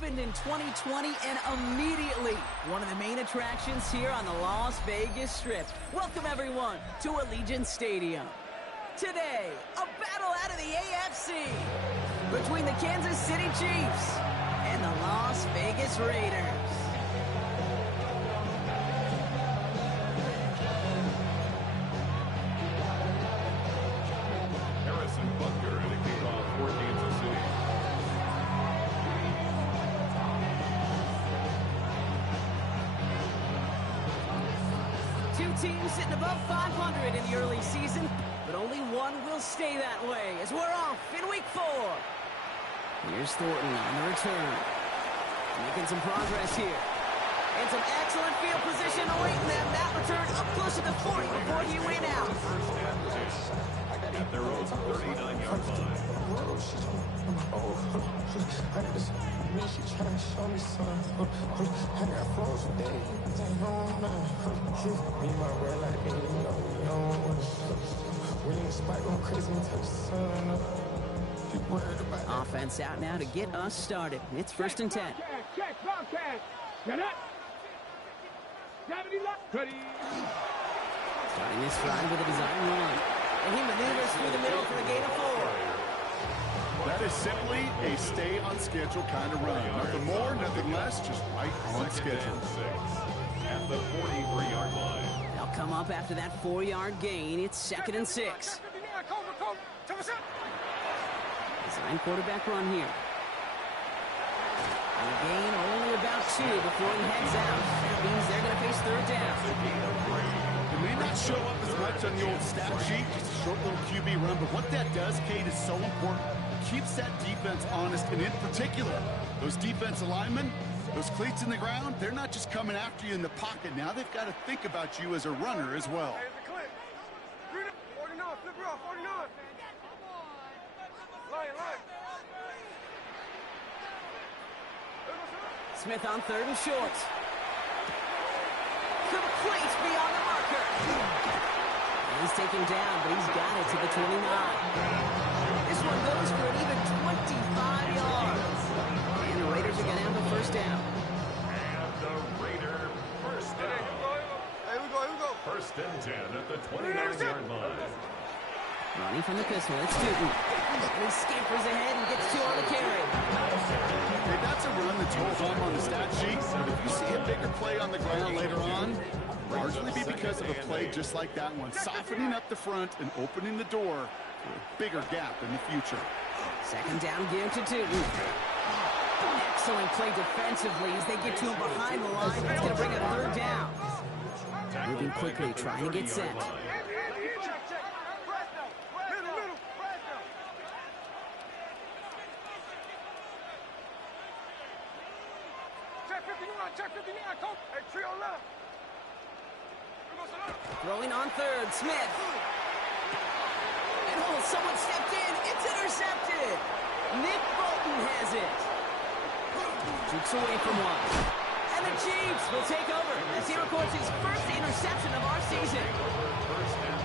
opened in 2020 and immediately one of the main attractions here on the Las Vegas Strip. Welcome everyone to Allegiant Stadium. Today, a battle out of the AFC between the Kansas City Chiefs and the Las Vegas Raiders. Harrison Butker and a kickoff for Kansas City. Two teams sitting above 500 in the early season, but only one will stay that way as we're off in week 4. Here's Thornton on the return. Making some progress here. And some excellent field position awaiting them. That return up close to the 40 before he went out. At their own 39-yard line. Offense out now to get us started. It's 1st and 10. Starting this drive with a design run. And he maneuvers through the middle for a gain of 4. That is simply a stay-on-schedule kind of run. Nothing more, nothing less, just right on schedule. At the 43-yard line. They'll come up after that 4-yard gain. It's 2nd and 6. Design quarterback run here. And a gain only about 2 before he heads out. That means they're going to face 3rd down. It may not show up as much on the old stat sheet, just a short little QB run, but what that does, Kate, is so important. Keeps that defense honest, and in particular, those defensive linemen, those cleats in the ground, they're not just coming after you in the pocket. Now they've got to think about you as a runner as well. Smith on 3rd and short. Complete beyond the marker. He's taken down, but he's got it to the 29. This one goes for an even 25 yards. And the Raiders are going to have a 1st down. And the Raider 1st down. Here we go. 1st and 10 at the 29-yard line. Running from the pistol, it's Newton. And he scampers ahead and gets 2 on the carry. Hey, that's a run that's hold on the stat sheet. If you see a bigger play on the ground later on, largely be because of a play just like that one, softening up the front and opening the door for a bigger gap in the future. 2nd down again to Newton. Excellent play defensively as they get to him behind the line. It's going to bring a 3rd down. Moving quickly, trying to get set. Throwing on 3rd, Smith. And someone stepped in. It's intercepted. Nick Bolton has it. Jukes away from one. And the Chiefs will take over as he records his 1st interception of our season.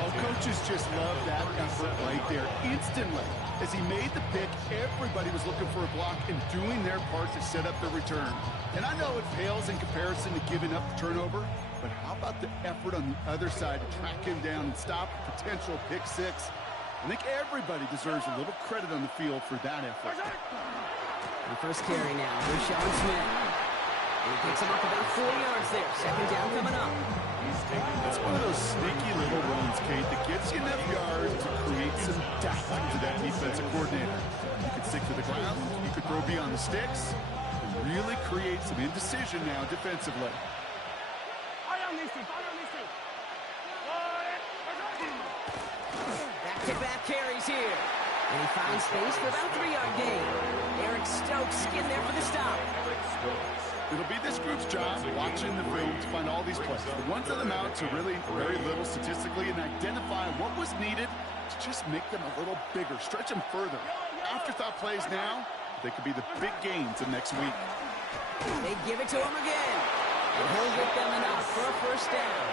Oh, coaches just love that effort right there. Instantly, as he made the pick, everybody was looking for a block and doing their part to set up the return. And I know it pales in comparison to giving up the turnover, but how about the effort on the other side to track him down and stop a potential pick 6? I think everybody deserves a little credit on the field for that effort. On 1st carry now, here's Sean Smith. And he picks him up about 4 yards there. 2nd down coming up. It's one of those sneaky little runs, Kate, that gets you enough yards to create some doubt to that defensive coordinator. You could stick to the ground, you could throw beyond the sticks, and really create some indecision now defensively. Back-to-back carries here. And he finds space for about a 3-yard gain. Eric Stokes skinned there for the stop. It'll be this group's job watching the film to find all these plays. The ones that amount to really very little statistically and identify what was needed to just make them a little bigger, stretch them further. Afterthought plays now, they could be the big gains of next week. They give it to him again. And he'll get them enough for a 1st down.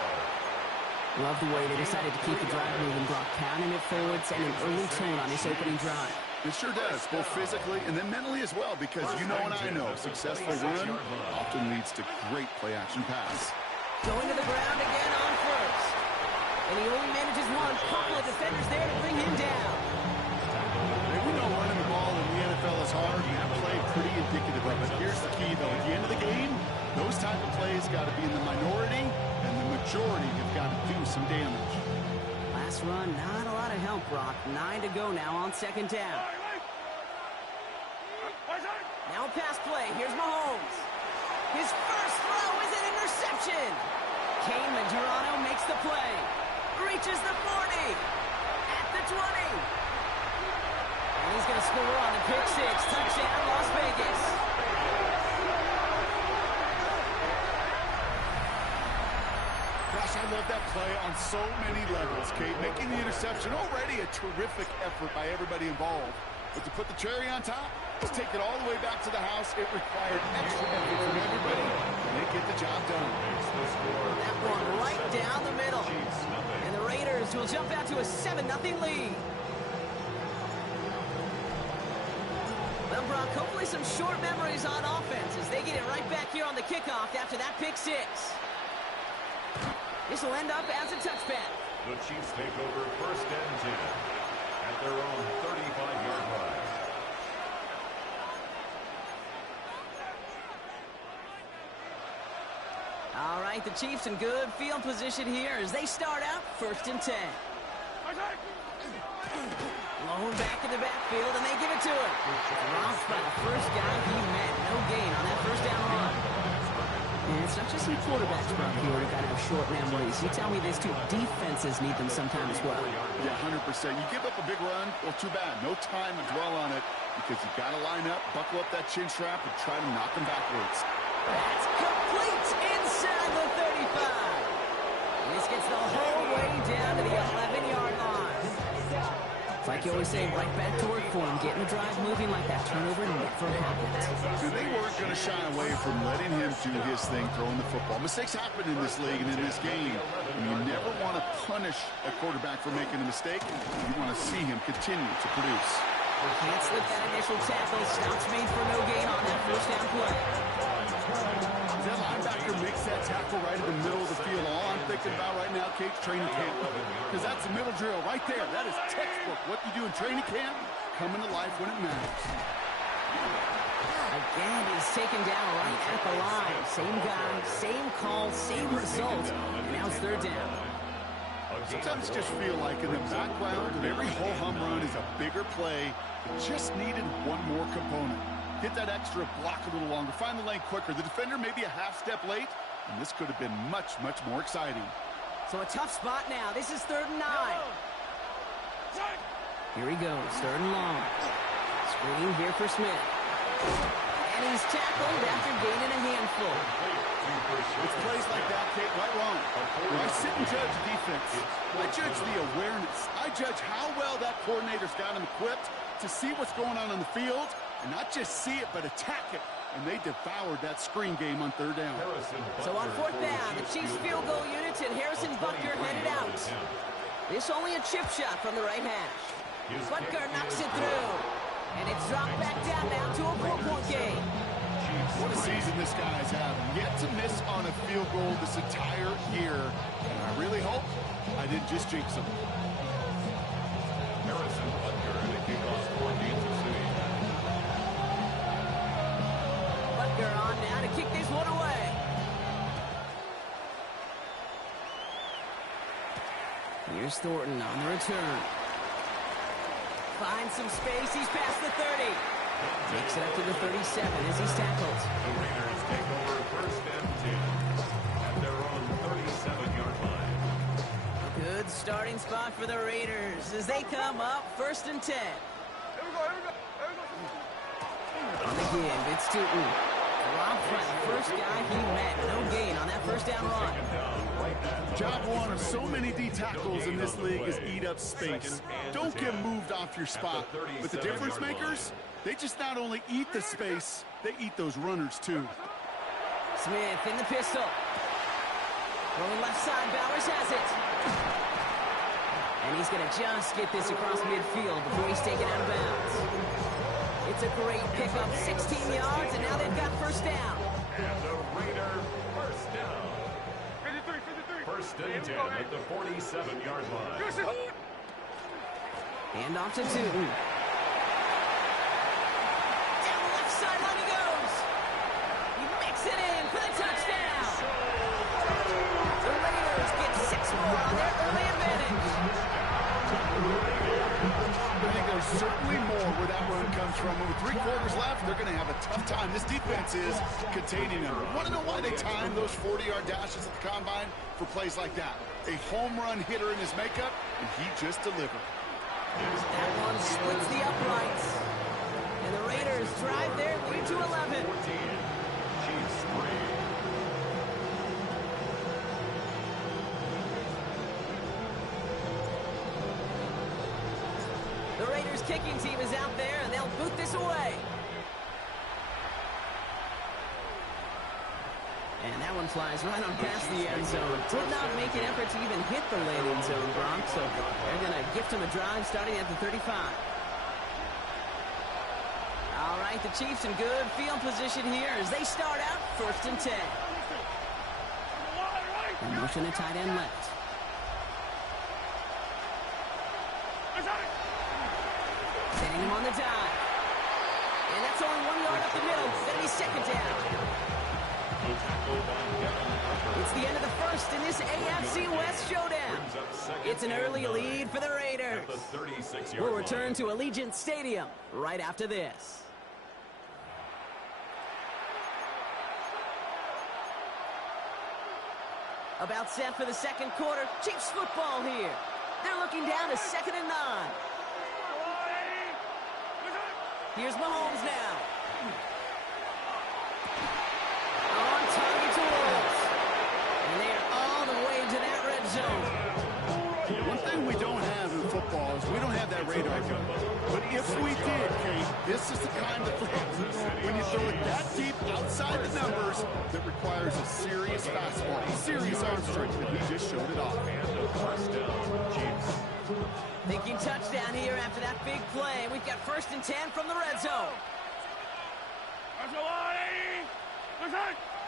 Love the way they decided to keep the drive moving, Brock, pounding it forward, sending an early tone on this opening drive. It sure does, both physically and then mentally as well, because you know and I know successful run often leads to great play-action pass. Going to the ground again on first. And he only manages one. Couple of defenders there to bring him down. We know running the ball in the NFL is hard, and that play pretty indicative of it. Here's the key, though. At the end of the game, those type of plays got to be in the minority, and the majority have got to do some damage. Last run, not a lot of help, Brock. 9 to go now on second down. Now a pass play. Here's Mahomes. His first throw is an interception. Kane Majerano makes the play. Reaches the 40. At the 20. And he's going to score on the pick six. Touchdown, Las Vegas. Gosh, I love that play on so many levels, Kate. Making the interception, already a terrific effort by everybody involved. But to put the cherry on top, let's take it all the way back to the house. It required extra effort from everybody, and they get the job done. That one right down the middle. And the Raiders will jump out to a 7-0 lead. Well, Brock, hopefully some short memories on offense as they get it right back here on the kickoff after that pick six. This will end up as a touchback. The Chiefs take over first and 10 at their own 35-yard line. All right, the Chiefs in good field position here as they start out first and 10. Blown back in the backfield, and they give it to him. Romped by the first guy he met. No gain on that first down run. And it's not just some quarterbacks, Brock, here who got to have short memories. You tell me this too. Defenses need them sometimes as well. Yeah, 100%. You give up a big run, well, too bad. No time to dwell on it because you got to line up, buckle up that chin strap, and try to knock them backwards. That's complete inside the 35. And this gets the whole way down to the 11-yard line. It's like you always say, right back to work for him, getting the drive moving like that turnover never happened. And they weren't going to shy away from letting him do his thing, throwing the football. Mistakes happen in this league and in this game. And you never want to punish a quarterback for making a mistake. You want to see him continue to produce. Can't slip that initial tackle. Stops made for no gain on that first down play. That linebacker makes that tackle right in the middle of the field. All I'm thinking about right now, Kate's training camp. Because that's the middle drill right there. That is textbook. What you do in training camp, coming to life when it matters. Again, he's taken down right at the line. Same guy, same call, same result. And now it's third down. Sometimes just feel like in the background of every whole home run is a bigger play. It just needed one more component. Get that extra block a little longer. Find the lane quicker. The defender may be a half step late, and this could have been much, much more exciting. So a tough spot now. This is 3rd and 9. Here he goes, 3rd and long. Screen here for Smith. And he's tackled after gaining a handful. It's plays like that, Kate, right wrong. When I sit and judge defense, I judge the awareness. I judge how well that coordinator's got him equipped to see what's going on the field, and not just see it, but attack it. And they devoured that screen game on 3rd down. So on 4th down, the Chiefs field goal unit and Harrison Butker headed out. This only a chip shot from the right hash. Butker knocks it through. And it's dropped back down now to a 4-point game. What a season this guy's having. Yet to miss on a field goal this entire year. And I really hope I didn't just jinx him. Harrison Butker in the kickoff for Kansas City. Butker on now to kick this one away. Here's Thornton on the return. Finds some space. He's past the 30. Takes it up to the 37 as he's tackled. The Raiders take over first and 10 at their own 37-yard line. Good starting spot for the Raiders as they come up 1st and 10. Here we go, here we go, here we go. On the give, it's Tootin. Robbed by the first guy he met. No gain on that first down run. Job one of so many D tackles in this league is eat up space. Don't get moved off your spot. But the difference makers, they just not only eat the space, they eat those runners too. Smith in the pistol. Going left side, Bowers has it. And he's going to just get this across midfield before he's taken out of bounds. It's a great pickup, 16 yards, and now they've got first down. And the Raider first down. 53. First and 10 at the 47-yard line. Hand off to Tootin. Down the left sideline he goes. He makes it in for the touchdown. The Raiders get 6 more on their early advantage. I think there's certainly more where that run comes from. And with 3 quarters left, they're going to have a tough time. This defense is containing them. Want to know why they time those 40-yard dashes at the combine for plays like that? A home run hitter in his makeup, and he just delivered. That one splits the uprights. And the Raiders drive their lead to 11. 14. Chiefs 3. The Raiders kicking team is out there, and they'll boot this away. And that one flies right on past the end zone. Did not make an effort to even hit the landing zone, Bronx. So they're going to gift him a drive starting at the 35. All right, the Chiefs in good field position here as they start out first and 10. And motion to tight end left. Setting him on the dive. And that's only 1 yard up the middle. It's going to be second down. It's the end of the first in this AFC West showdown. It's an early lead for the Raiders. We'll return to Allegiant Stadium right after this. About set for the second quarter. Chiefs football here. They're looking down to 2nd and 9. Here's Mahomes now. On target to Willis. And they are all the way to that red zone. One thing we don't have in football is we don't have that radar gun. But if we did, Kate, this is the kind of throw, when you throw it that deep outside the numbers, that requires a serious fastball, a serious arm strength, and he just showed it off. Thinking touchdown here after that big play. We've got first and 10 from the red zone.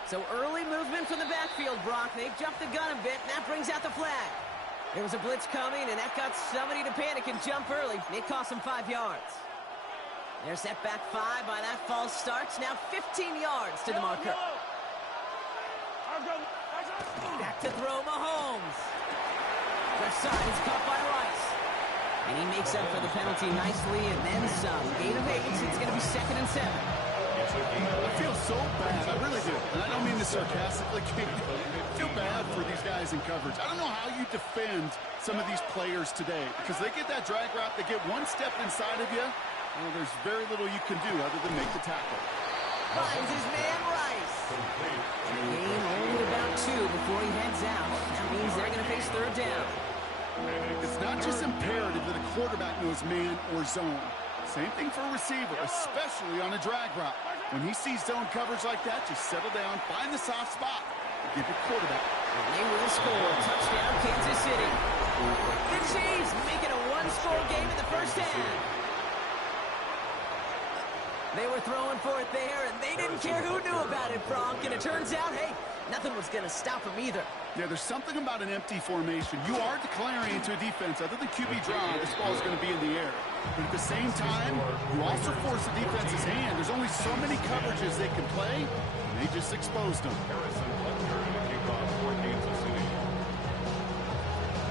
So early movement from the backfield, Brock. They've jumped the gun a bit, and that brings out the flag. There was a blitz coming, and that got somebody to panic and jump early. It cost them 5 yards. They're set back 5 by that false start. Now 15 yards to the marker. Back to throw Mahomes. Left side is caught by Rice. And he makes up for the penalty nicely and then some. Gain of 8. It's going to be 2nd and 7. I feel so bad. I really do. And I don't mean this sarcastically. I feel bad for these guys in coverage. I don't know how you defend some of these players today because they get that drag route, they get one step inside of you, and there's very little you can do other than make the tackle. Finds his man Rice. And a gain only about 2 before he heads out. That means they're going to face third down. It's not just imperative that a quarterback knows man or zone. Same thing for a receiver, especially on a drag route. When he sees zone coverage like that, just settle down, find the soft spot, and give your quarterback. And they will score. Touchdown, Kansas City. The Chiefs make it a one-score game in the first half. They were throwing for it there, and they didn't care who knew about it, Bronk. And it turns out, hey, nothing was going to stop them either. Yeah, there's something about an empty formation. You are declaring to a defense, other than QB draw, this ball is going to be in the air. But at the same time, you also force the defense's hand. There's only so many coverages they can play, and they just exposed them.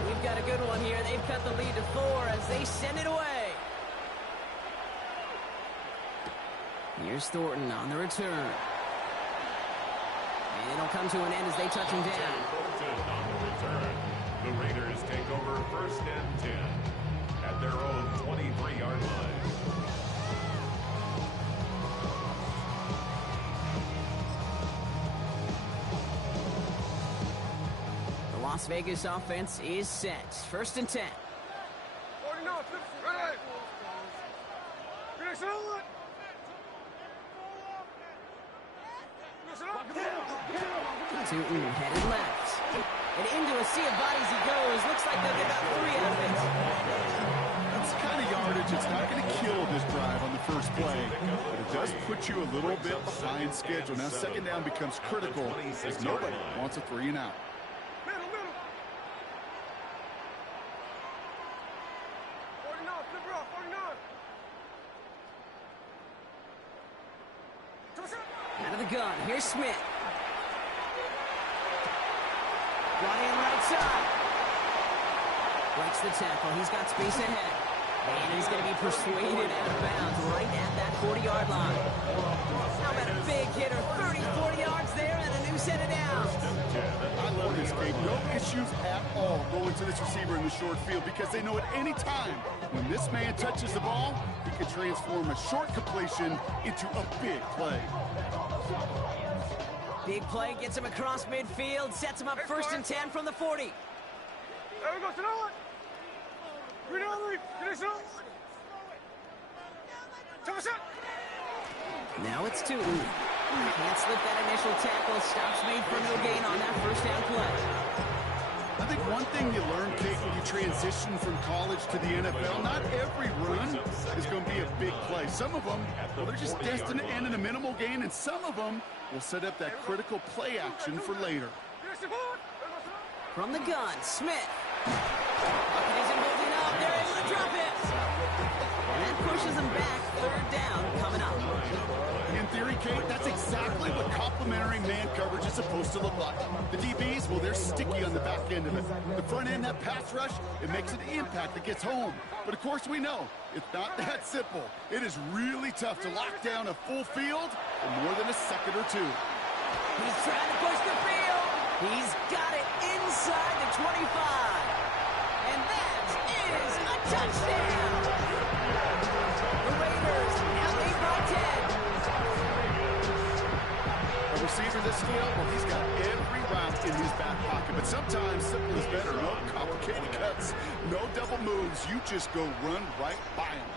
We've got a good one here. They've cut the lead to 4 as they send it away. Here's Thornton on the return. And it'll come to an end as they touch him down. On the return, the Raiders take over first and 10 at their own 23-yard line. The Las Vegas offense is set. First and 10. 49, 50, ready. Finish it. Tootin headed left. And into a sea of bodies he goes. Looks like they'll get about 3 out of it. That's the kind of yardage. It's not going to kill this drive on the first play, but it does put you a little bit behind schedule. Now second down becomes critical as nobody wants a 3 and out. Middle, middle. 49, flip her off, 49. Out of the gun. Here's Smith. Ryan right side. Breaks the tackle. He's got space ahead. And he's going to be persuaded out of bounds right at that 40-yard line. How about a big hitter? 30, 40 yards there and a new set of downs. I love this game. No issues at all going to this receiver in the short field because they know at any time when this man touches the ball, he can transform a short completion into a big play. Big play gets him across midfield, sets him up first and 10 from the 40. There we go, sit on. Green on leaf, finish up. Take a shot. Now it's 2. Can't slip that initial tackle. Stops made for no gain on that first down play. I think one thing you learn, Kate, when you transition from college to the NFL, not every run is going to be a big play. Some of them, well, they're just destined to end in a minimal gain, and some of them will set up that critical play action for later. From the gun, Smith. Bucket isn't holding up. They're able to drop it. And that pushes them back. Third down coming up. In theory, Kate, that's exactly what complementary man coverage is supposed to look like. The DBs, well, they're sticky on the back end of it. The front end, that pass rush, it makes an impact that gets home. But, of course, we know it's not that simple. It is really tough to lock down a full field for more than a second or two. He's trying to push the field. He's got it inside the 25. And that is a touchdown. The Raiders now lead by 10. A receiver this skilled, well, he's got every route in his back pocket. But sometimes simple is better. No complicated cuts, no double moves. You just go run right by him.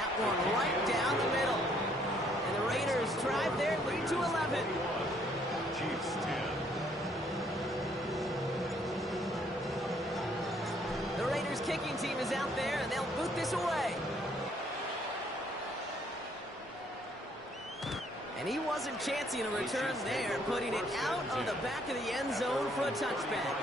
That one right down the middle. And the Raiders drive their lead to 11. Chiefs 10. The Raiders kicking team is out there, and they'll boot this away. And he wasn't chancing a return there, putting it out on the back of the end zone for a touchback.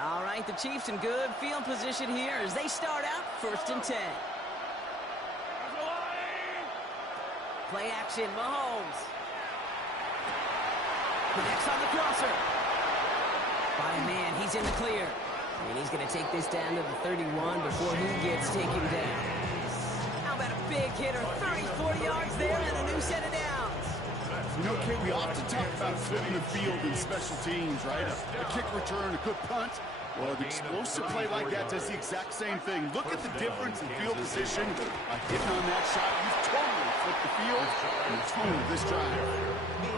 All right, the Chiefs in good field position here as they start out first and 10. Play action, Mahomes. Connects on the crosser. By a man, he's in the clear. And he's going to take this down to the 31 before he gets taken down. How about a big hitter? 30, 40 yards there and a new set of downs. You know, Kate, we often talk about flipping the field in special teams, right? A kick return, a good punt. Well, an explosive play like that does the exact same thing. Look at the difference in field position. By hitting on that shot, you've totally flipped the field and the tone of this drive.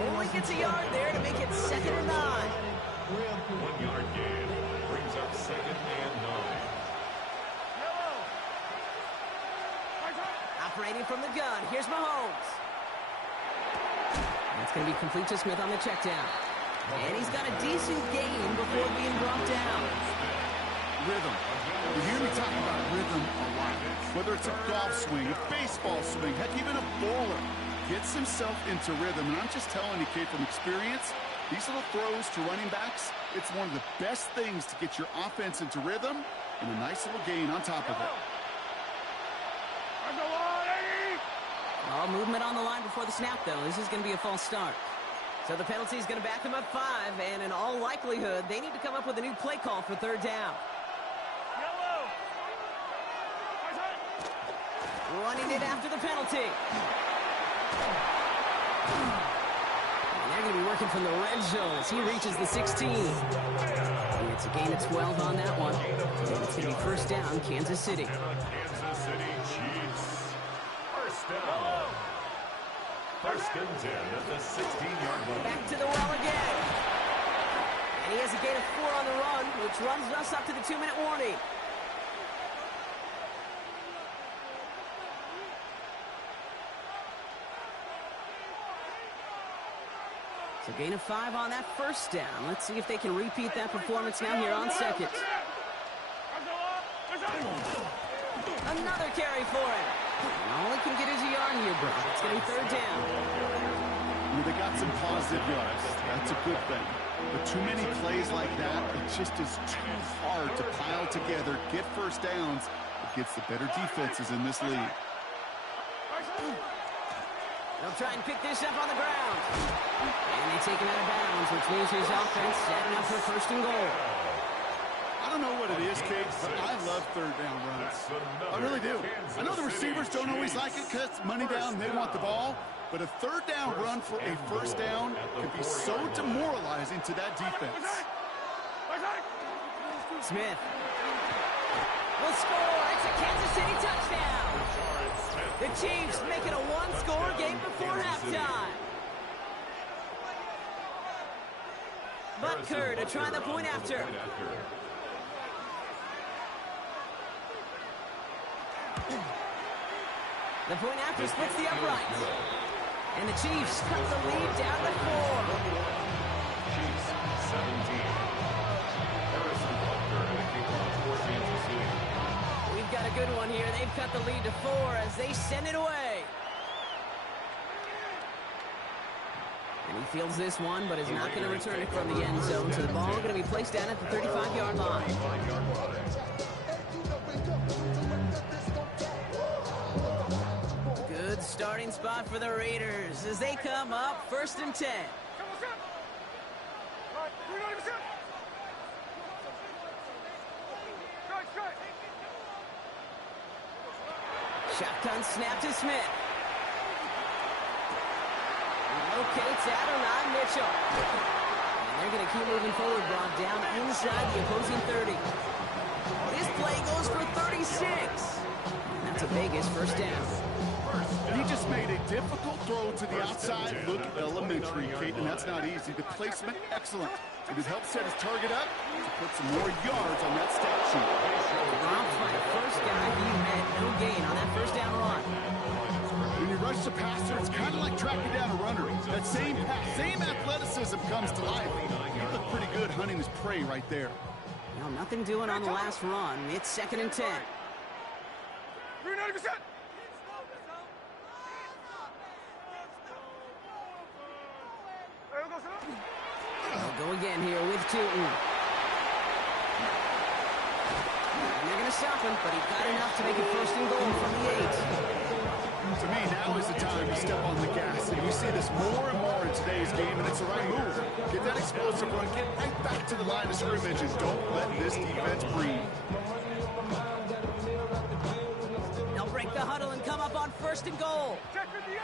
Only gets a yard there to make it 2nd and 9. 1 yard gain brings up 2nd and 9. Operating from the gun, here's Mahomes. That's going to be complete to Smith on the check down. And he's got a decent gain before being brought down. Rhythm. You hear me talking about rhythm a lot. Whether it's a golf swing, a baseball swing, heck, even a bowler gets himself into rhythm. And I'm just telling you, Kate, from experience, these little throws to running backs, it's one of the best things to get your offense into rhythm and a nice little gain on top of it. All movement on the line before the snap, though. This is going to be a false start. So the penalty is going to back them up 5, and in all likelihood, they need to come up with a new play call for 3rd down. Running it after the penalty. And they're going to be working from the red zone as he reaches the 16. And it's a gain of 12 on that one. And it's going to be first down, Kansas City. Kansas City Chiefs. First down. First and 10 at the 16-yard line. Back to the well again. And he has a gain of 4 on the run, which runs us up to the 2-minute warning. So gain of 5 on that first down. Let's see if they can repeat that performance now here on second. Another carry for him. And all he can get is a yard here, bro. It's going to be third down. They got some positive yards. That's a good thing. But too many plays like that, it just is too hard to pile together, get first downs against the better defenses in this league. They'll try and pick this up on the ground. And they take him out of bounds, which means his offense setting up for first and goal. I don't know what it is, Kate, but I love third down runs. I really do. I know the receivers don't always like it because it's money down, they want the ball. But a third down run for a first down can be so demoralizing to that defense. Smith will score. It's a Kansas City touchdown. The Chiefs make it a one-score game before halftime. Butker to try the point after. The point after splits the uprights. And the Chiefs cut the lead down to 4. Chiefs 17. Harrison Butker and a kickoff for Kansas City. We've got a good one here. They've cut the lead to 4 as they send it away. And he fields this one, but is not going to return it from the end zone. So the ball going to be placed down at the 35-yard line. Good starting spot for the Raiders as they come up first and 10. Shotgun snap to Smith. Locates Adonai Mitchell. And they're going to keep moving forward, brought down inside the opposing 30. This play goes for 36. And that's a Vegas first down. He just made a difficult throw to the outside. Look elementary, Kate, and that's not easy. The placement, excellent. It would help set his target up to put some more yards on that stat sheet. Dropped by the first guy he met. No gain on that first down run. When you rush the passer, it's kind of like tracking down a runner. That same pass, same athleticism comes to life. He looked pretty good hunting his prey right there. No, nothing doing on the last run. It's second and 10. 90%. They'll go again here with Tootin. And they're going to stop him, but he got enough to make it first and goal from the 8. To me, now is the time to step on the gas. And you see this more and more in today's game, and it's the right move. Get that explosive run, get right back to the line of scrimmage, and don't let this defense breathe. They'll break the huddle and come up on first and goal. Check 58.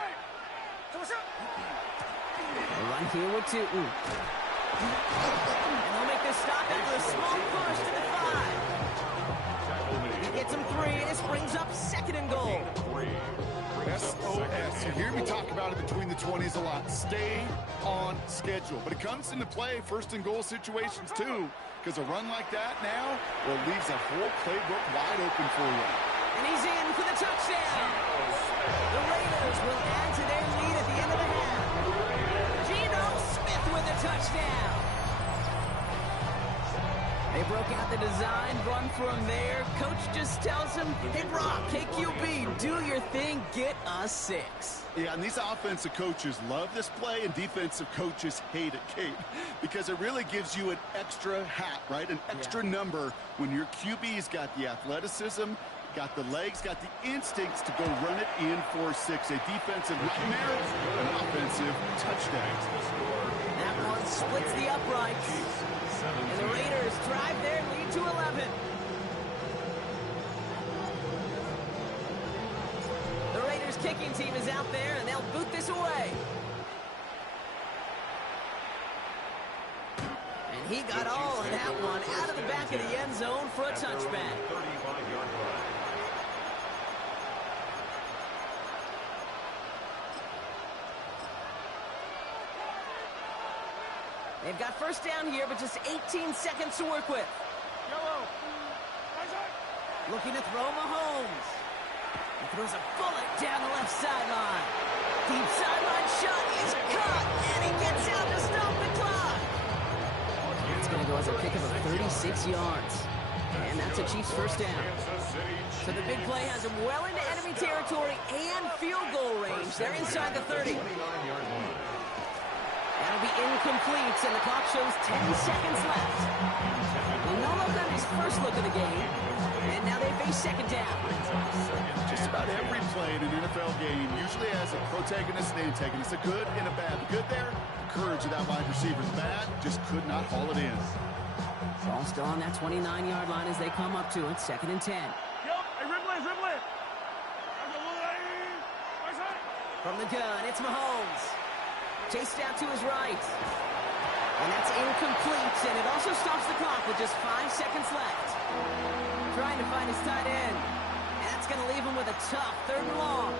A run here with Tootin. And they'll make this stop after a small push to the 5. He gets him 3, and this brings up second and goal. SOS. You hear me talk about it between the 20s a lot. Stay on schedule. But it comes into play first and goal situations too, because a run like that now, well, leaves that whole playbook wide open for you. And he's in for the touchdown. The Raiders will add to their lead at the end of the half. Geno Smith with a touchdown. They broke out the design, run from there. Coach just tells him, hey, Brock, KQB, do your thing, get us 6. Yeah, and these offensive coaches love this play, and defensive coaches hate it, Kate, because it really gives you an extra hat, right? An extra number when your QB's got the athleticism, got the legs, got the instincts to go run it in for 6. A defensive nightmare, an offensive touchdown. That one splits the uprights. And the Raiders drive their lead to 11. The Raiders kicking team is out there, and they'll boot this away. And he got all of that one out of the back of the end zone for a touchback. 35-yard line. They've got first down here, but just 18 seconds to work with. Yellow. Right side. Looking to throw Mahomes. He throws a bullet down the left sideline. Deep sideline shot is caught, and he gets out to stop the clock. It's going to go as a pick of 36 yards. And that's a Chiefs first down. So the big play has them well into enemy territory and field goal range. They're inside the 30. That'll be incomplete, and the clock shows 10 seconds left. Well, no look on his first look of the game, and now they face second down. Just about every play in an NFL game usually has a protagonist and antagonist, a good and a bad. The good there, the courage of that wide receiver. The bad, just could not haul it in. Ball still on that 29-yard line as they come up to it, second and 10. Yup. Hey, Ripley. Right side. From the gun, it's Mahomes. Chased out to his right. And that's incomplete, and it also stops the clock with just 5 seconds left. Trying to find his tight end. And that's going to leave him with a tough third and long.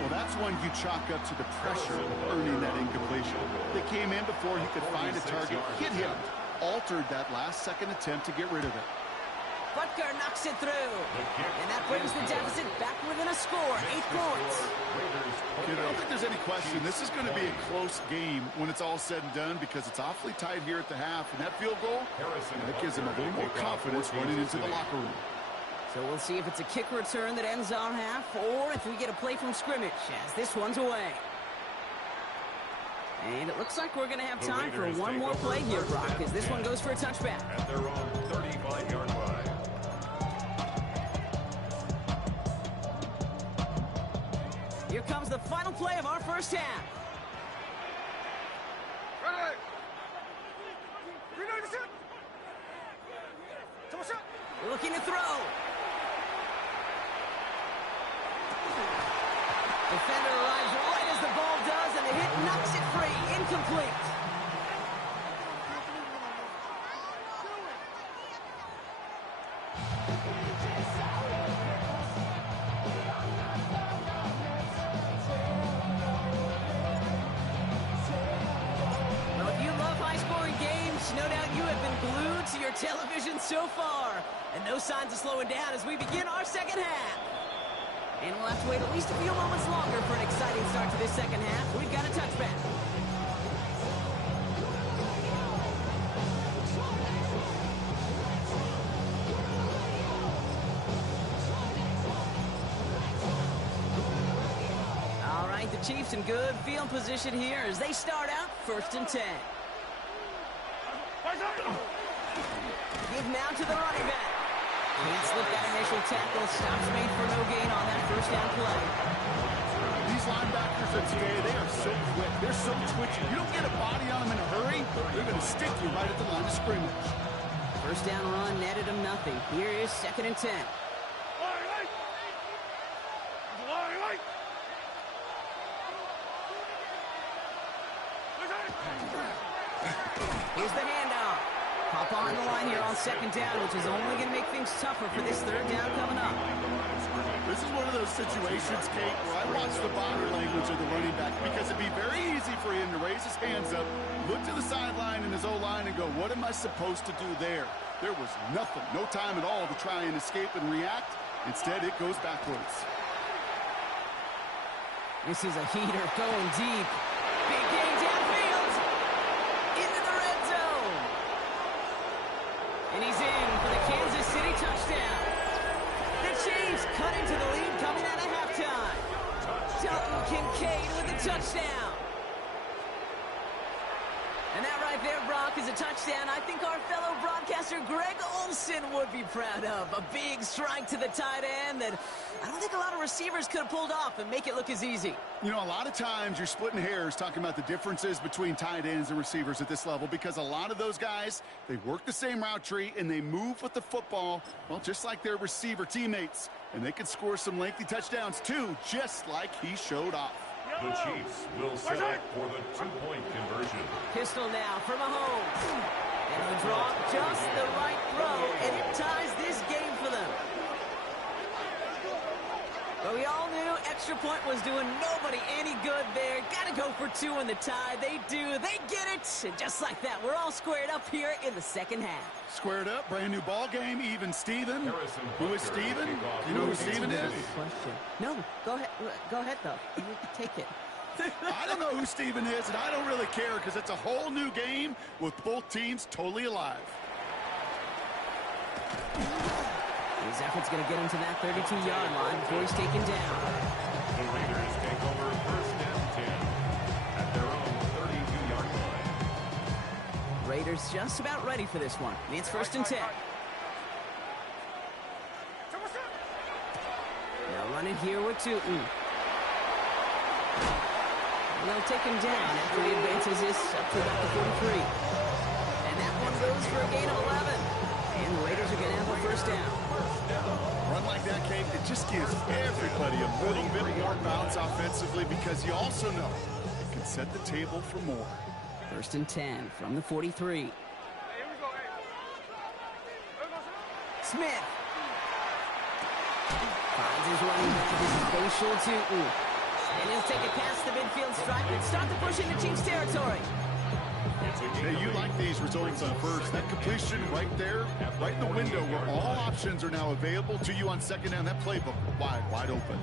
Well, that's one you chalk up to the pressure of earning that incompletion. They came in before he could find a target, hit him, altered that last-second attempt to get rid of it. Butker knocks it through. And that brings the deficit back within a score, 8 points. I don't think there's any question. This is going to be a close game when it's all said and done because it's awfully tight here at the half. And that field goal, that gives them a little more confidence running into the locker room. So we'll see if it's a kick return that ends our half or if we get a play from scrimmage as this one's away. And it looks like we're going to have time for one more play here, Brock, as this one goes for a touchback. At their own 35-yard line. Here comes the final play of our first half. Right. Reload the shot. Double shot. Looking to throw. Defender arrives right as the ball does, and the hit knocks it free. Incomplete. Well, if you love high-scoring games, no doubt you have been glued to your television so far. And no signs of slowing down as we begin our second half. And we'll have to wait at least a few moments longer for an exciting start to this second half. We've got a touchback. All right, the Chiefs in good field position here as they start out first and 10. Right side. Give now to the running back. Can't slip that initial tackle. Stops made for no gain on that first down play. These linebackers of today, they are so quick. They're so twitchy. You don't get a body on them in a hurry, they're going to stick you right at the line of scrimmage. First down run netted him nothing. Here is second and 10. Right. Here's the handoff. Hop on the line here on second down, which is only going to make things tougher for this third down coming up. This is one of those situations, Kate, where I watch the body language of the running back because it'd be very easy for him to raise his hands up, look to the sideline in his O-line and go, what am I supposed to do there? There was nothing, no time at all to try and escape and react. Instead, it goes backwards. This is a heater going deep. Big gain downfield. Into the red zone. And he's in for the Kansas City touchdown. The Chiefs cut into the lead coming out of halftime. Dalton Kincaid with a touchdown. And that right there, Brock, is a touchdown I think our fellow broadcaster Greg Olsen would be proud of. A big strike to the tight end that I don't think a lot of receivers could have pulled off and make it look as easy. You know, a lot of times you're splitting hairs talking about the differences between tight ends and receivers at this level because a lot of those guys, they work the same route tree and they move with the football, well, just like their receiver teammates. And they can score some lengthy touchdowns, too, just like he showed off. The Chiefs will set up for the two-point conversion. Pistol now for Mahomes. And he'll draw just the right throw, and it ties this game for them. But we all knew extra point was doing nobody any good there. Got to go for two in the tie. They do. They get it. And just like that, we're all squared up here in the second half. Squared up, brand new ball game, even Steven. Who is Steven? You know who Steven is? Question. No, go ahead. Go ahead, though. You take it. I don't know who Steven is, and I don't really care because it's a whole new game with both teams totally alive. His effort's going to get him to that 32-yard line before he's taken down. The Raiders take over first and 10 at their own 32-yard line. Raiders just about ready for this one. It's first and 10. Now running here with Tootin. They'll take him down after he advances this up to about the 43. And that one goes for a gain of 11. And the Raiders are going to have a first down. Run like that, Kate, it just gives everybody a little bit more bounce offensively because you also know it can set the table for more. First and 10 from the 43. Smith. Finds his running back. This is Bashul Tootin. And he'll take it past the midfield stripe and start to push into Chiefs territory. Hey, you like these results on first. That completion right there, right in the window where all options are now available to you on second down. That playbook wide open.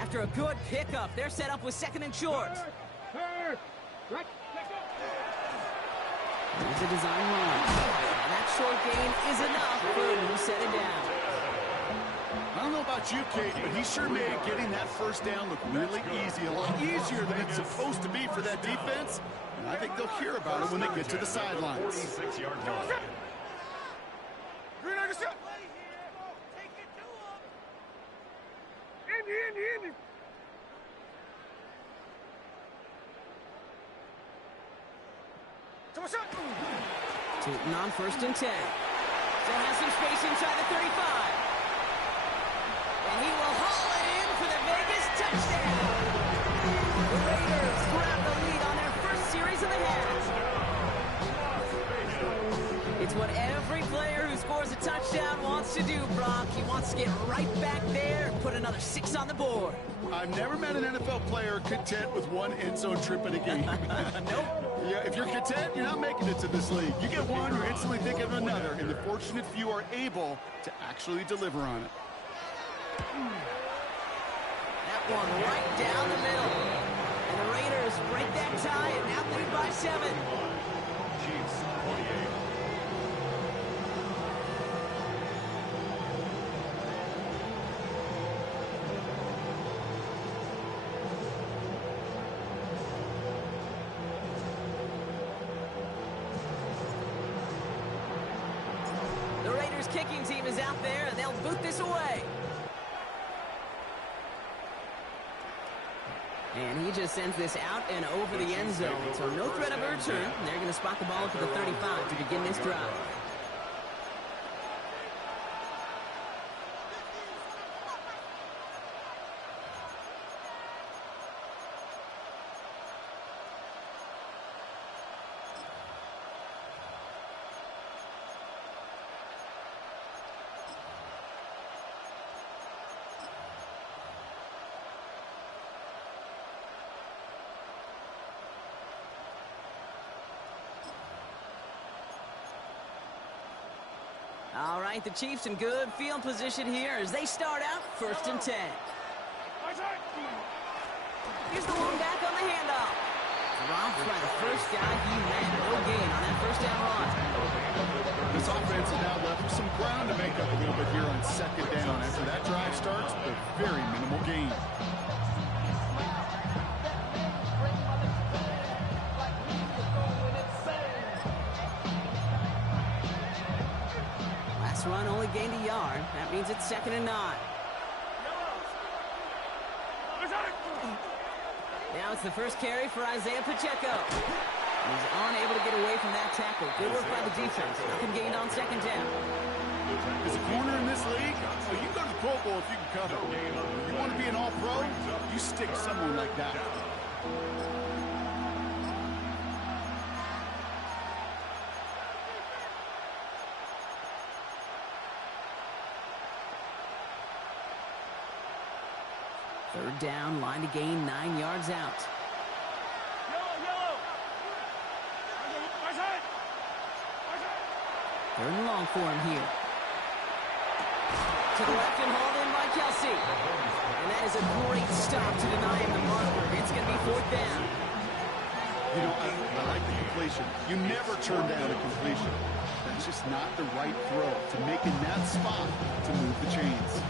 After a good pickup, they're set up with second and short. Here's a design run. And that short gain is enough for him to set it down. I don't know about you, Kate, but he sure made getting that first down look really easy, a lot easier than it's supposed to be for that defense. And I think they'll hear about it when they get to the sidelines. 46-yard line. Andy. Tootin on first and 10. Still has some space inside the 35. And he will haul it in for the Vegas touchdown. The Raiders grab the lead on their first series of the half. It's what every player who scores a touchdown wants to do, Brock. He wants to get right back there and put another 6 on the board. I've never met an NFL player content with one end zone trip in a game. Nope. Yeah, if you're content, you're not making it to this league. You get one, you're instantly thinking of another, and the fortunate few are able to actually deliver on it. That one right down the middle. And the Raiders break that tie and now lead by 7. Chiefs 28. The Raiders kicking team is out there and they'll boot this away. And he just sends this out and over the end zone. So no threat of a return. They're going to spot the ball for the 35 to begin this drive. All right, the Chiefs in good field position here as they start out first and 10. Here's the one back on the handoff. Dropped by the first guy he met. No gain on that first down run. This offense has now left some ground to make up a little bit here on second down. After that drive starts, a very minimal gain. Last run only gained a yard. That means it's second and 9. Now it's the first carry for Isaiah Pacheco. He's unable to get away from that tackle. Good work by the defense. Nothing gained on second down. As a corner in this league, well, you can go to the Pro Bowl if you can cover. You want to be an all-pro, you stick someone like that. Third down, line to gain 9 yards out. Yellow. Right side. Third and long for him here. To the left and hauled in by Kelsey. And that is a great stop to deny him the marker. It's going to be fourth down. You know, I like the completion. You never turn down a completion. That's just not the right throw to make in that spot to move the chains.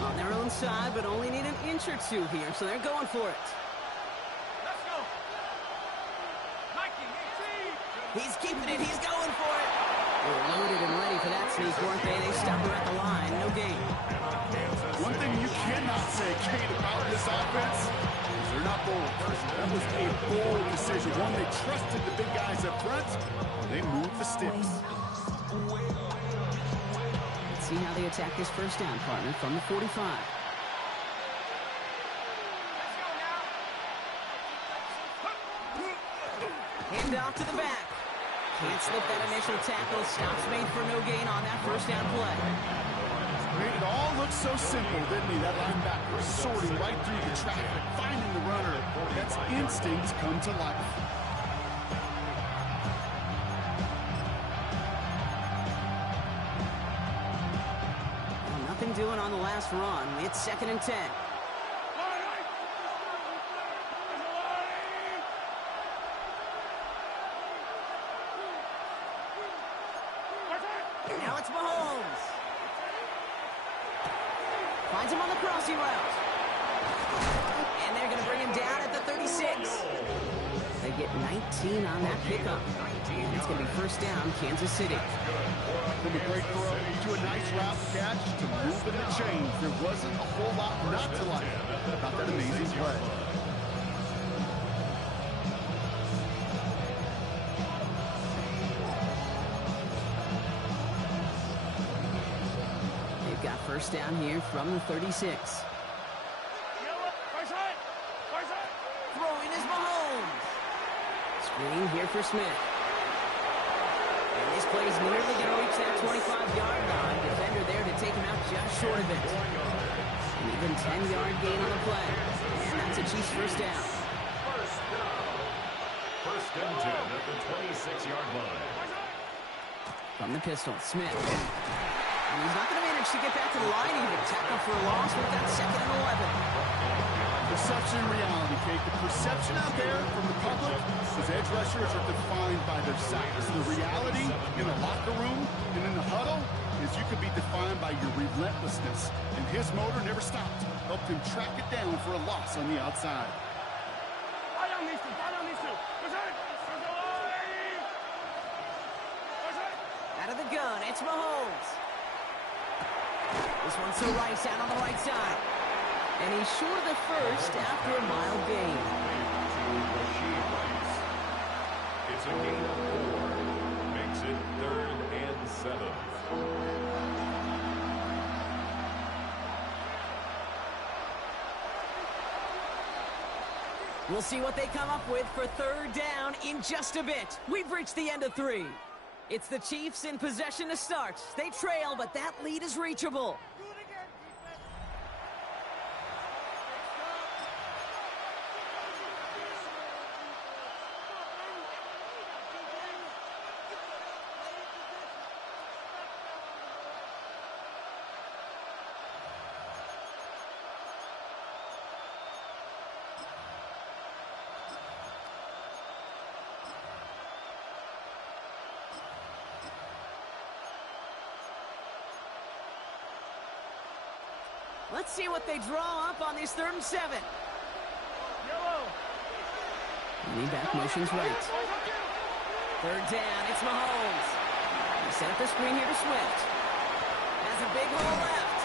On their own side, but only need an inch or two here, so they're going for it. Let's go. Mikey, He's keeping it. He's going for it. They were loaded and ready for that sneak, weren't they? They stop her at the line. No gain. One thing you cannot say, Kate, about this offense is they're not bold. That was a bold decision. One, they trusted the big guys up front, and they moved the sticks. Let's see how they attack this first down, partner, from the 45. Hand off to the back. Can't slip that initial tackle. Stops made for no gain on that first down play. Made it all look so simple, didn't he? That linebacker sorting right through the traffic, finding the runner. That's instinct come to life. Well, nothing doing on the last run. It's 2nd and 10. Now it's Mahomes. Finds him on the crossing route. And they're going to bring him down at the 36. They get 19 on that pickup. And it's going to be first down, Kansas City. From a great throw to a nice route catch to moving the chains. There wasn't a whole lot not to like about that amazing play. They've got first down here from the 36. Throwing is Mahomes. Screen here for Smith. And this play's nearly going to reach that 25-yard line. Defender there to take him out just short of it. An even 10-yard gain on the play. And that's a Chiefs first down. First and 10 at the 26-yard line. From the pistol, Smith. And he's not going to manage to get back to the line even. Tackle for a loss with that 2nd and 11. Perception and reality, Kate. The perception out there from the public is edge rushers are defined by their size. The reality in the locker room and in the huddle is you could be defined by your relentlessness. And his motor never stopped. Helped him track it down for a loss on the outside. Out of the gun, it's Mahomes. This one's to Rice out on the right side. And he's short of the first after a mild gain. It's a gain of 4. Makes it 3rd and 7. We'll see what they come up with for third down in just a bit. We've reached the end of 3. It's the Chiefs in possession to start. They trail, but that lead is reachable. Let's see what they draw up on these 3rd and 7. Running back motions right. Third down, it's Mahomes. He set up the screen here to Swift. Has a big hole left.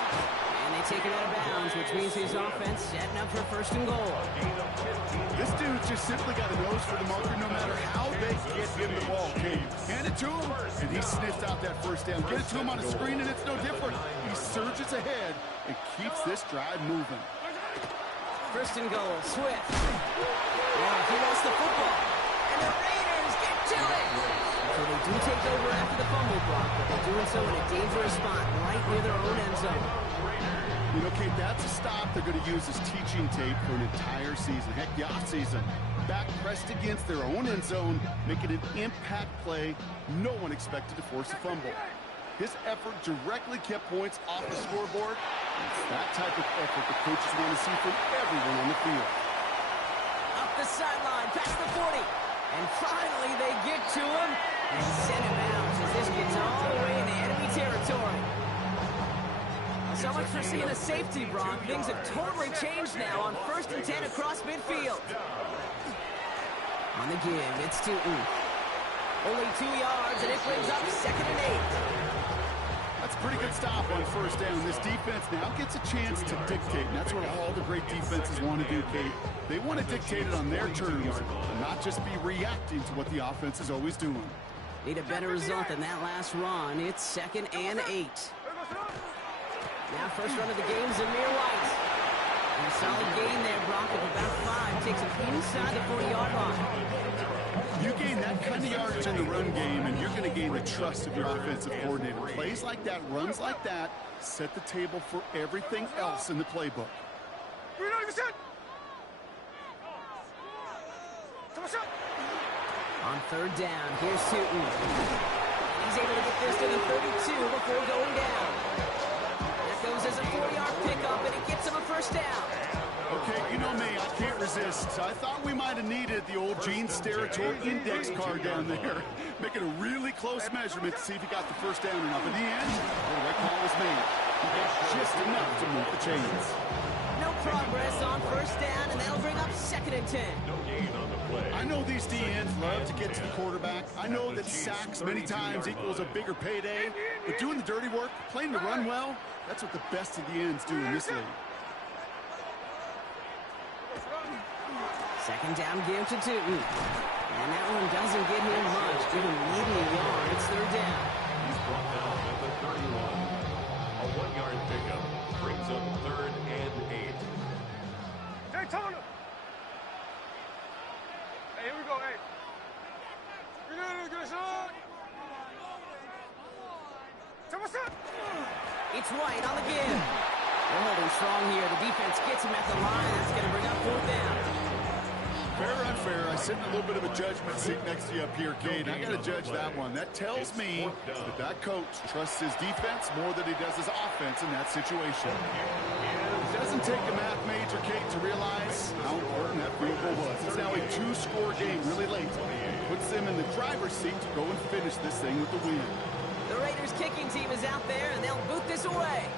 And they take it out of bounds, which means his offense setting up for 1st and goal. This dude just simply got a nose for the marker no matter how they get him the ball. Hand it to him, and he sniffed out that first down. Get it to him on a screen, and it's no different. surges ahead and keeps this drive moving. First and goal, Swift. Yeah, he lost the football. And the Raiders get to it. So they do take over after the fumble block, but they're doing so in a dangerous spot right near their own end zone. You know, Kate, that's a stop they're going to use as teaching tape for an entire season. Heck, the offseason. Back pressed against their own end zone, making an impact play no one expected to force a fumble. His effort directly kept points off the scoreboard. It's that type of effort the coaches want to see from everyone on the field. Up the sideline, past the 40. And finally they get to him and send him out as this gets all the way into enemy territory. So much for seeing the safety, Brock. Things have totally changed now on 1st and 10 across midfield. On the give, it's Tootin. Only 2 yards, and it brings up 2nd and 8. That's a pretty good stop on 1st down. This defense now gets a chance to dictate, and that's what all the great defenses want to do, Kate. They want to dictate it on their terms and not just be reacting to what the offense is always doing. Need a better result than that last run. It's 2nd and 8. Now first run of the game, Zamir White. And a solid gain there, Brock, of about 5. Takes him inside the 40-yard line. You gain that kind of yardage in the run game, and you're going to gain the trust of your offensive coordinator. Plays like that, runs like that, set the table for everything else in the playbook. On 3rd down, here's Tootin. He's able to get this to the 32 before going down. That goes as a 40-yard pickup, and it gets him a 1st down. Okay, you know me, I can't resist. I thought we might have needed the old Gene Steratore index card down there, making a really close measurement to see if he got the 1st down or not. But in the end, the right call was made. He got just enough to move the chains. No progress on 1st down, and that'll bring up 2nd and 10. No gain on the play. I know these DNs love to get to the quarterback. I know that sacks many times equals a bigger payday, but doing the dirty work, playing the run well, that's what the best of the ends do in this league. 2nd down give to Tootin. And that one doesn't get him much. Give him maybe a yard. It's 3rd down. He's brought down at the 31. A 1-yard pickup brings up 3rd and 8. Hey, Tony! Hey, here we go, hey. Get a shot! What's up? It's White on the give. They're holding strong here. The defense gets him at the line. That's going to bring up 4th down. Fair or unfair, I sit in a little bit of a judgment seat next to you up here, Kate. I got to judge that one. That tells me that coach trusts his defense more than he does his offense in that situation. It doesn't take a math major, Kate, to realize how important that field goal was. It's now a 2-score game really late. It puts them in the driver's seat to go and finish this thing with the win. The Raiders kicking team is out there, and they'll boot this away.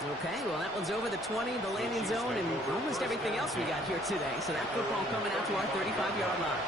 Okay, well, that one's over the 20, the landing zone, and almost everything else we got here today. So that football coming out to our 35-yard line.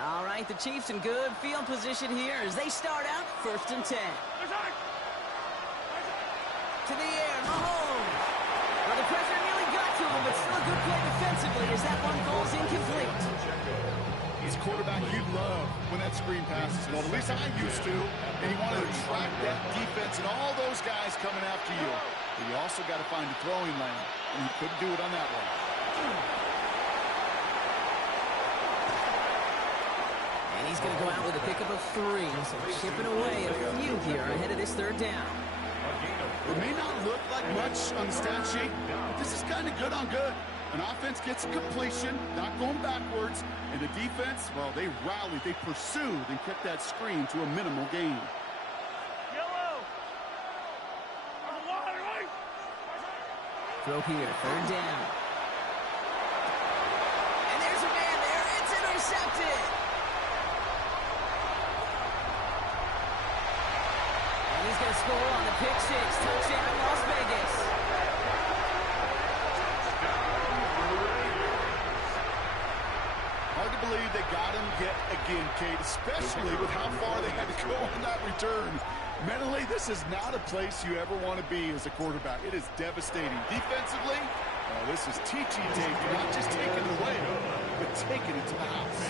All right, the Chiefs in good field position here as they start out 1st and 10. To the air, Mahomes. Well, the pressure nearly got to him, but still a good play defensively as that one falls incomplete. He's a quarterback you love when that screen passes. Well, at least I used to. And he wanted to track that defense and all those guys coming after you. But you also got to find a throwing lane, and he couldn't do it on that one. And he's going to go out with a pickup of 3. So chipping away a few here ahead of this 3rd down. It may not look like much on the stat sheet, but this is kind of good on good. An offense gets completion, not going backwards, and the defense, well, they rallied, they pursued, and kept that screen to a minimal gain. Yellow! Throw here, 3rd down. And there's a man there. It's intercepted. And he's going to score on the pick 6. Touchdown, Las Vegas. Hard to believe they got him yet again, Kate, especially with how far they had to go on that return. Mentally, this is not a place you ever want to be as a quarterback. It is devastating. Defensively, this is teaching tape. You're not just taking it away, but taking it to the house.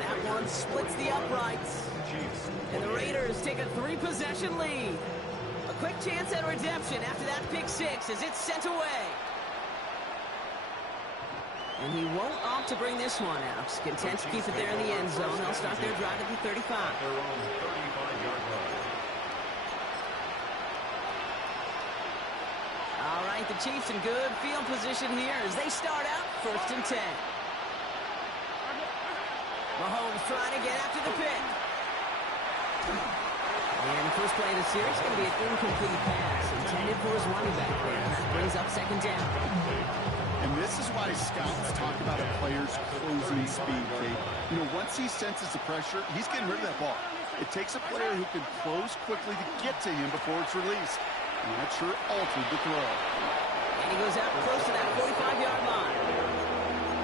That one splits the uprights. And the Raiders take a 3-possession lead. A quick chance at redemption after that pick six as it's sent away. And he won't opt to bring this one out. Content to keep it there in the end zone. They'll start their drive at the 35. Their own 35-yard line. All right, the Chiefs in good field position here as they start out 1st and 10. Mahomes trying to get after the pick. And the first play of the series is going to be an incomplete pass intended for his running back there. That brings up 2nd down. And this is why scouts talk about a player's closing speed, Kate. You know, once he senses the pressure, he's getting rid of that ball. It takes a player who can close quickly to get to him before it's released. And that sure altered the throw. And he goes out close to that 45-yard line.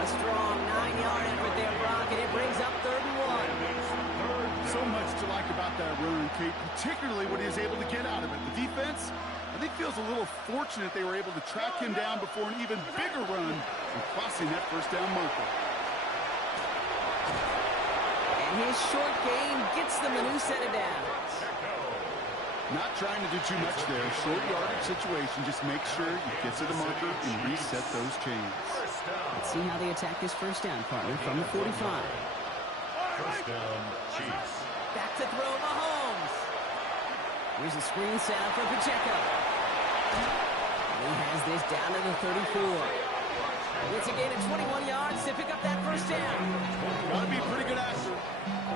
A strong 9-yard effort there, Brock, and it brings up 3rd and 1. So much to like about that run, Kate, particularly when he was able to get out of it. The defense, I think, feels a little fortunate they were able to track him down before an even bigger run and crossing that 1st down marker. And his short game gets them a new set of downs. Not trying to do too much there. Short yardage situation. Just make sure you get to the marker and reset those chains. Let's see how they attack this 1st down, partner, from the 45. 1st down, Chiefs. Back to throw, Mahomes. Here's a screen set up for Pacheco. He has this down to the 34. It's a gain of 21 yards to pick up that 1st down. Gotta be a pretty good actor.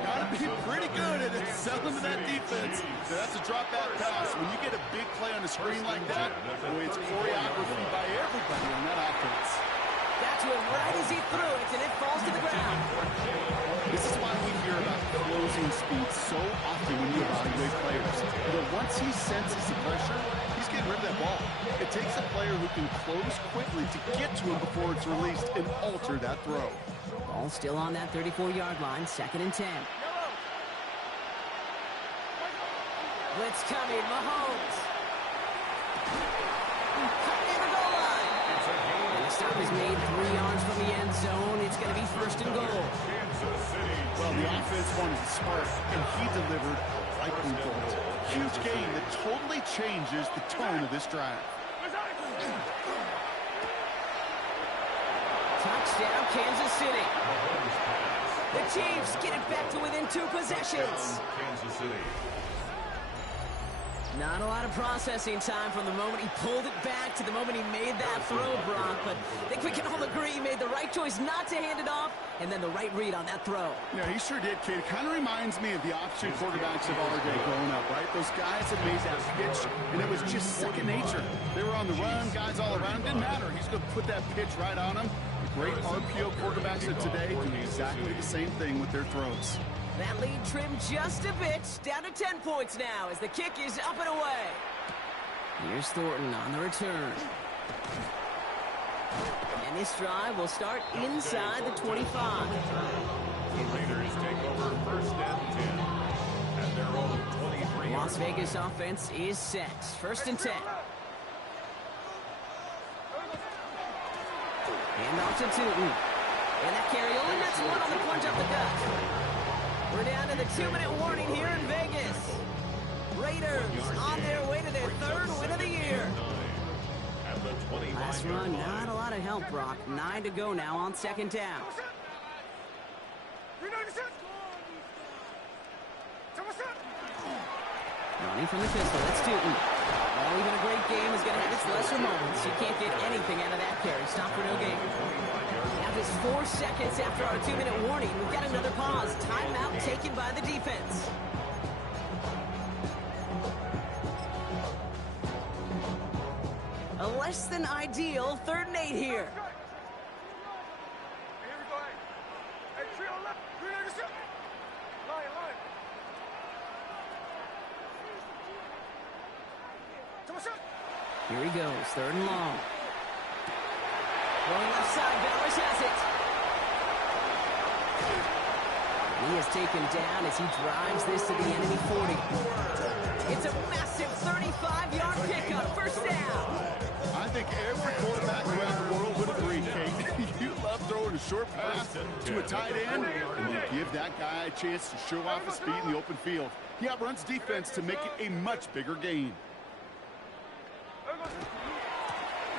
Gotta be pretty good at selling to that defense. That's a drop back pass. When you get a big play on the screen like that, boy, it's choreography by everybody on that offense. Got to him right as he threw it, and it falls to the ground. This is why we hear about closing speed so often when you evaluate players. But once he senses the pressure, he's getting rid of that ball. It takes a player who can close quickly to get to him before it's released and alter that throw. Ball still on that 34-yard line, 2nd and 10. Blitz coming, Mahomes. Cut near the goal line. And the stop is made 3 yards from the end zone. It's going to be 1st and goal. Well, the offense wanted to spark, and he delivered a lightning bolt. Huge game that totally changes the tone of this drive. Touchdown, Kansas City. The Chiefs get it back to within 2 possessions. Kansas City. Not a lot of processing time from the moment he pulled it back to the moment he made that throw, Brock. But I think we can all agree he made the right choice not to hand it off, and then the right read on that throw. Yeah, he sure did, kid. It kind of reminds me of the option quarterbacks of our day growing up, right? Those guys that made that pitch, and it was just second nature. They were on the run, guys all around. Didn't matter. He's going to put that pitch right on them. The great RPO quarterbacks of today do exactly the same thing with their throws. That lead trimmed just a bit, down to 10 points now as the kick is up and away. Here's Thornton on the return. And this drive will start inside the 25. The Raiders take over 1st and 10 at their own 23. Las Vegas offense is set. 1st and 10. Hand off to Tootin. And that carry only nets one on the plunge up the gut. We're down to the 2-minute warning here in Vegas. Raiders on their way to their 3rd win of the year. Last run, not a lot of help, Brock. 9 to go now on 2nd down. Running from the pistol, that's Tootin. Well, even a great game is going to have its lesser moments. You can't get anything out of that carry. Stop for no gain. Now just 4 seconds after our 2-minute warning, we've got another pause. Timeout taken by the defense. A less than ideal 3rd and 8 here. Here he goes, 3rd and long. Going left side, Bowers has it. He is taken down as he drives this to the enemy 40. It's a massive 35-yard pickup, first down. I think every quarterback around the world would agree, Kate. You love throwing a short pass to a tight end, and you give that guy a chance to show off his speed in the open field. He outruns defense to make it a much bigger gain.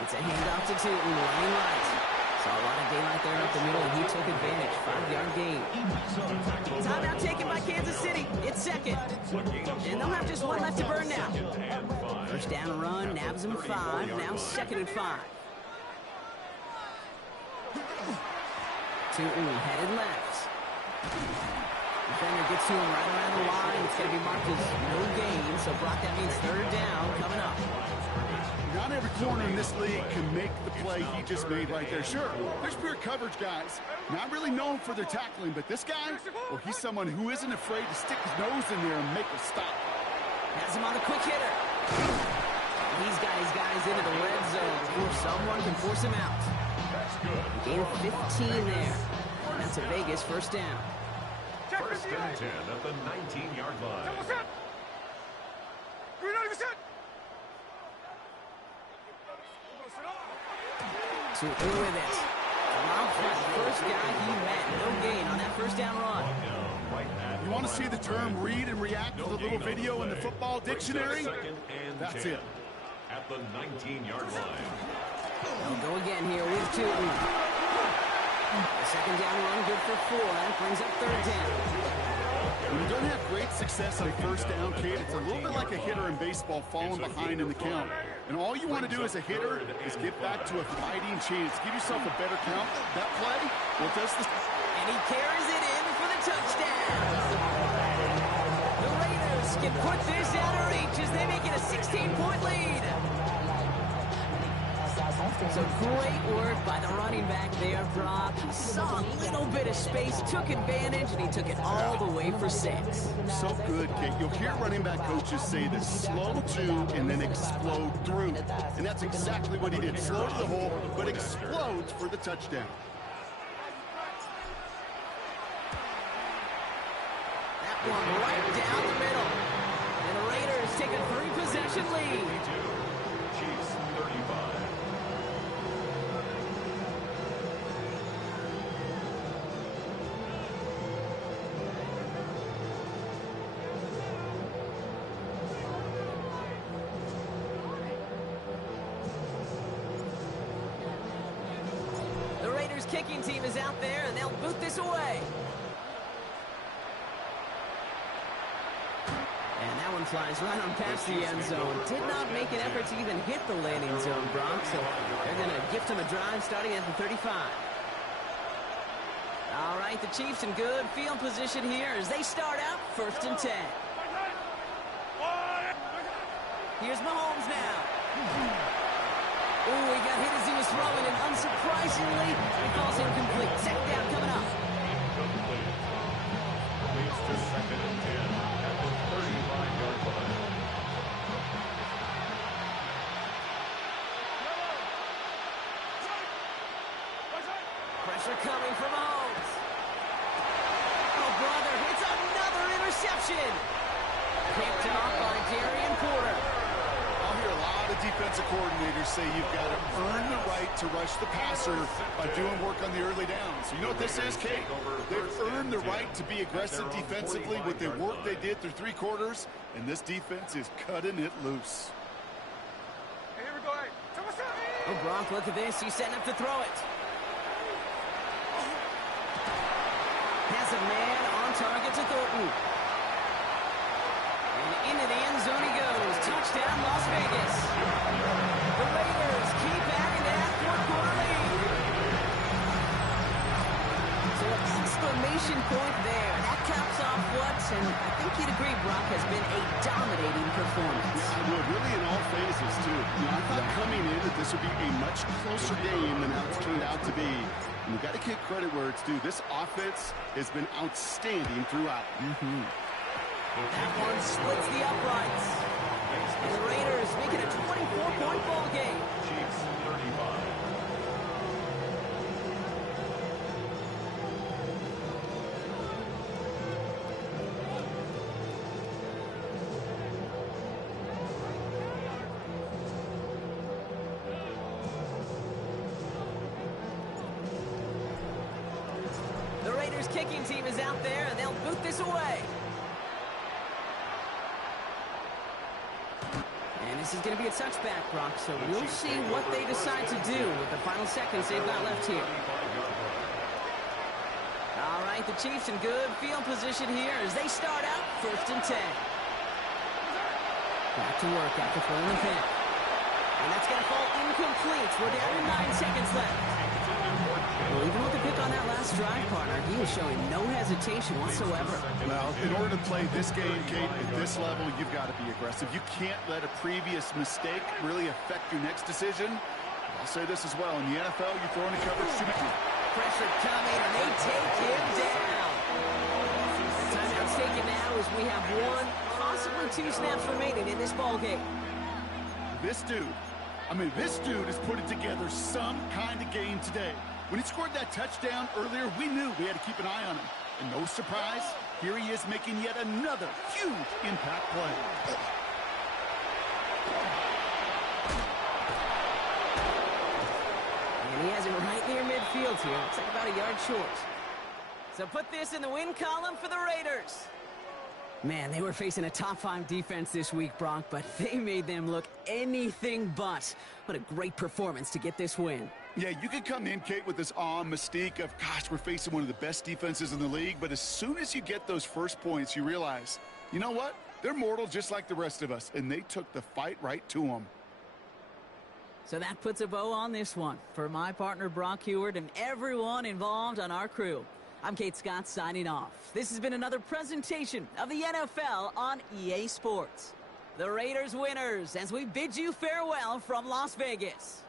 It's a handoff to Tootin, running right. Saw a lot of daylight there up the middle, and he took advantage. 5-yard gain. Timeout taken by Kansas City. It's second. And they'll have just one left to burn now. First down run, nabs him 5. Now second and 5. Tootin headed left. Defender gets to him right around the line. It's going to be marked as no gain. So, Brock, that means third down coming up. Not every corner in this league can make the play he just made right there. Sure, there's pure coverage guys. Not really known for their tackling, but this guy, well, he's someone who isn't afraid to stick his nose in there and make a stop. Has him on the quick hitter. He's got his guys into the red zone before someone can force him out. Gain 15 there. And that's a Vegas first down. First and 10 at the 19-yard line. Tootin with it. First guy he met. No gain on that first down run. You want to see the term read and react to the little video in the football dictionary? That's it. At the 19-yard line. They'll go again here with Tootin. The second down run good for 4. That brings up third down. When you don't have great success on first down, Kate, it's a little bit like a hitter in baseball falling behind in the count. And all you want to do as a hitter is get back to a fighting chance. Give yourself a better count. That play, well, does this. And he carries it in for the touchdown. The Raiders can put this out of reach as they make it a 16-point lead. So great work by the running back there, Brock. He saw a little bit of space, took advantage, and he took it all the way for 6. So good, Kate. You'll hear running back coaches say this: slow to and then explode through. And that's exactly what he did. Slow to the hole, but explodes for the touchdown. That one right down the middle. And the Raiders take a 3-possession lead. Chiefs 35. Kicking team is out there, and they'll boot this away. And that one flies right on past the end zone. Did not make an effort to even hit the landing zone, Brock, so they're going to gift him a drive starting at the 35. All right, the Chiefs in good field position here as they start out first and 10. Here's Mahomes now. Oh, he got hit as he was throwing, and unsurprisingly, he falls incomplete. Second down coming up. Leads to second and 10 at the 35-yard line. Pressure coming from Mahomes. Oh, brother, it's another interception. Picked off by Darian Porter. I'll hear a lot of defensive coordinators say you've got to earn the right to rush the passer by doing work on the early downs. You know what this is, Kate? They've earned the right to be aggressive defensively with the work they did through 3 quarters, and this defense is cutting it loose. Hey, here we go. Hey, Oh, Gronk, look at this. He's setting up to throw it. Has a man on target to Thornton. And into the end zone he goes. Touchdown, Las Vegas. The Raiders keep adding to that 4-quarter lead. So an exclamation point there. That caps off what, and I think you'd agree, Brock, has been a dominating performance. I would, really in all phases, too. You know, I thought coming in that this would be a much closer game than how it's turned out to be. And you've got to give credit where it's due. This offense has been outstanding throughout. That one splits the uprights. And the Raiders make it a 24-point ball game. Chiefs 35. kicking team is out there, and they'll boot this away. And this is going to be a touchback, Brock, so we'll see what they decide to do with the final seconds they've got left here. All right, the Chiefs in good field position here as they start out 1st and 10. Back to work after throwing the pick. And that's going to fall incomplete. We're down to 9 seconds left. Well, even with the pick on that last drive, partner, he was showing no hesitation whatsoever. Well, in order to play this game, Kate, at this level, you've got to be aggressive. You can't let a previous mistake really affect your next decision. I'll say this as well. In the NFL, you throw into coverage too many. Pressure coming, and they take him down. The timeout's taken now as we have 1, possibly 2 snaps remaining in this ballgame. This dude is putting together some kind of game today. When he scored that touchdown earlier, we knew we had to keep an eye on him. And no surprise, here he is making yet another huge impact play. And he has it right near midfield here. Looks like about a yard short. So put this in the win column for the Raiders. Man, they were facing a top 5 defense this week, Brock, but they made them look anything but. What a great performance to get this win. Yeah, you could come in, Kate, with this mystique of, gosh, we're facing one of the best defenses in the league, but as soon as you get those first points, you realize, you know what? They're mortal just like the rest of us, and they took the fight right to them. So that puts a bow on this one. For my partner, Brock Huard, and everyone involved on our crew, I'm Kate Scott signing off. This has been another presentation of the NFL on EA Sports. The Raiders winners as we bid you farewell from Las Vegas.